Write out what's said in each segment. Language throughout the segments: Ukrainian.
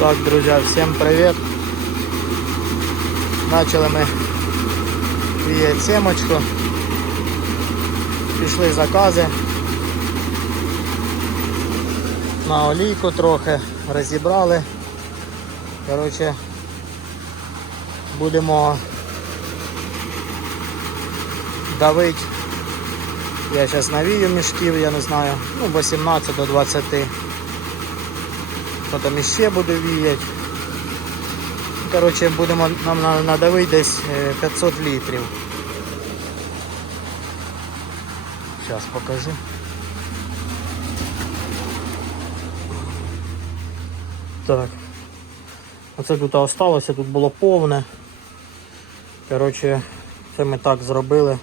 Так, друзья, всем привет. Начали ми віяти семочку. Пішли закази. На олійку трохи розібрали. Коротше, будемо давити. Я зараз навію мішків, я не знаю, ну 18 до 20. Потім іще буду віяти. Коротше, будемо нам надавити десь е, 500 літрів. Зараз покажу. Так. Оце тут осталося, тут було повне. Коротше, це ми так зробили.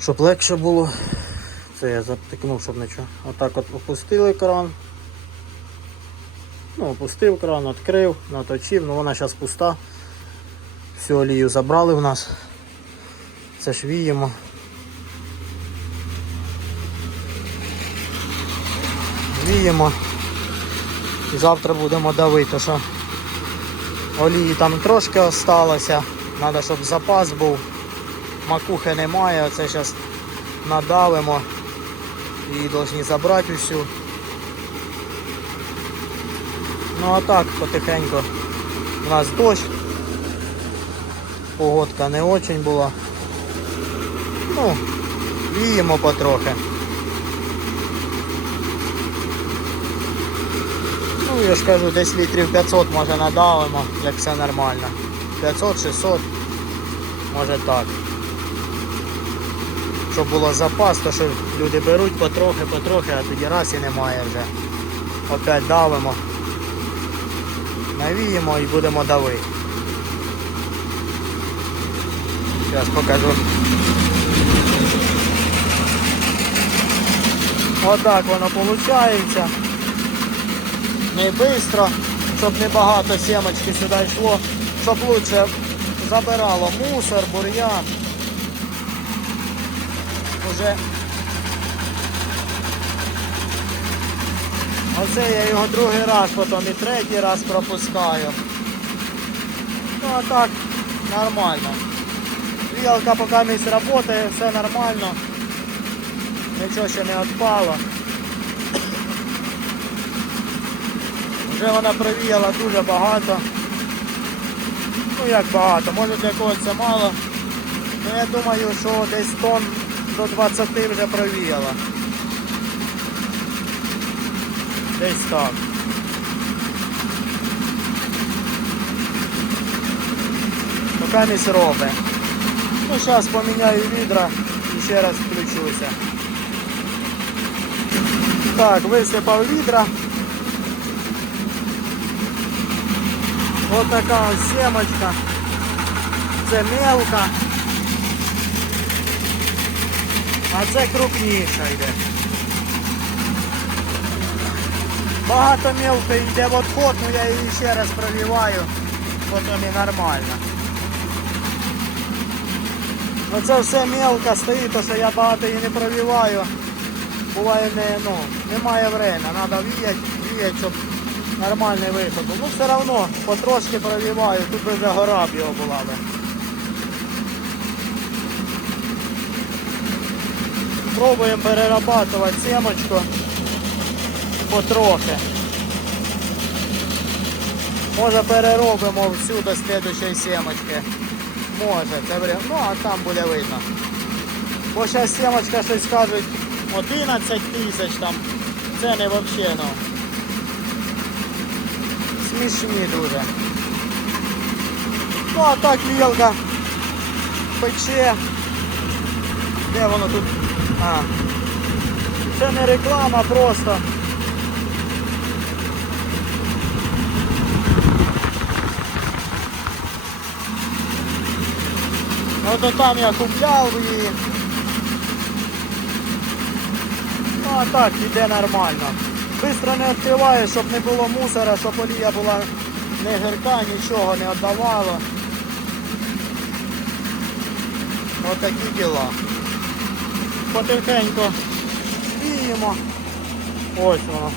Щоб легше було. Це я затикнув, щоб нічого. Отак от опустили кран. Ну, опустив кран, відкрив, наточив, ну вона зараз пуста. Всю олію забрали в нас. Це ж віємо. Віємо. І завтра будемо давити, що олії там трошки осталося. Треба, щоб запас був. Макухи немає, оце зараз надавимо. Її повинні забрати усю. Ну а так, потихеньку. У нас дощ. Погодка не очень була. Ну, віємо потрохи. Ну, я ж кажу, десь літрів 500 може надавимо, як все нормально. 500-600, може так. Щоб було запас, то що люди беруть потрохи, потрохи, а тоді раз і немає вже. Опять давимо. Навіємо і будемо давити. Зараз покажу. Отак воно виходить. Не швидко, щоб не багато сімочки сюди йшло, щоб лучше забирало мусор, бур'ян. Уже Оце я його другий раз, потім і третій раз пропускаю. Ну а так, нормально. Вілка поки місць працює, все нормально. Нічого ще не відпало. Вже вона провіяла дуже багато. Ну як багато, може для когось це мало. Ну я думаю, що десь тонн до 20 вже провіяла. Десь так. Поки місь робить. Ну зараз поміняю відра і ще раз включуся. Так, висипав відра. Ось така семочка. Це мелка. А це крупніша йде. Багато мелкої йде в отход, ну я її ще раз провіваю, потім і нормально. Ну це все мелко стоїть, то що я багато її не провіваю. Буває не, ну, немає время, треба віяти, віяти, щоб нормальний виход. Ну все одно потрошки провіваю, тут би вже гора б його була би. Пробуємо перерабатувати семочку потрохи. Може переробимо всю до слідчої семочки. Може, це варіант. Ну а там буде видно. Бо зараз семочка щось кажуть 11 тисяч там. Це не взагалі, ну. Смішні дуже. Ну а так вілка пече. Де воно тут? А. Це не реклама просто. Ото там я купляв її. Ну а так іде нормально. Бистро не відкриваю, щоб не було мусора, щоб олія була не гірка, нічого не віддавало. Отакі діла. Потихеньку віємо. Ось воно.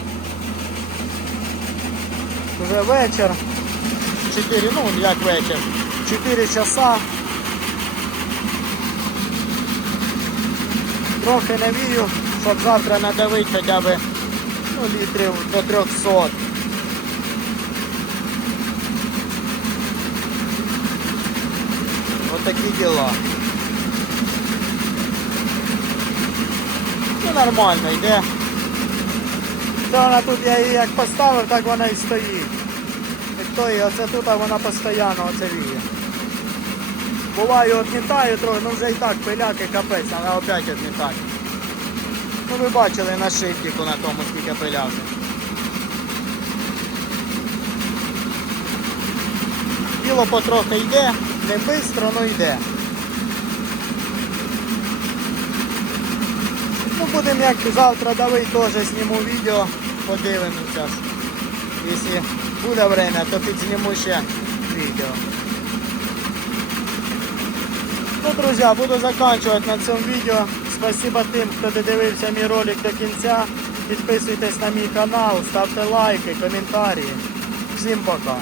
Уже вечір. 4, ну як вечір. 4 часа. Трохи навію, щоб завтра надавити хоча б ну, літрів до 300. Ось такі діла. Ну нормально йде. Це вона тут я її як поставив, так вона і стоїть. І то і оце тут а вона постійно оце віє. Буваю, відмітаю трохи, ну вже і так пиляки капець, але опять відмітаю. Ну ви бачили на шильдику на тому, скільки пиляки. Діло потрохи йде, не швидко, але йде. Ну будемо як завтра давай теж зніму відео, подивимося. Якщо буде время, то підзніму ще відео. Ну, друзья, буду заканчивать на цьому відео. Спасибо тим, хто додивився мій ролик до кінця. Підписуйтесь на мій канал, ставте лайки, коментарі. Всім пока.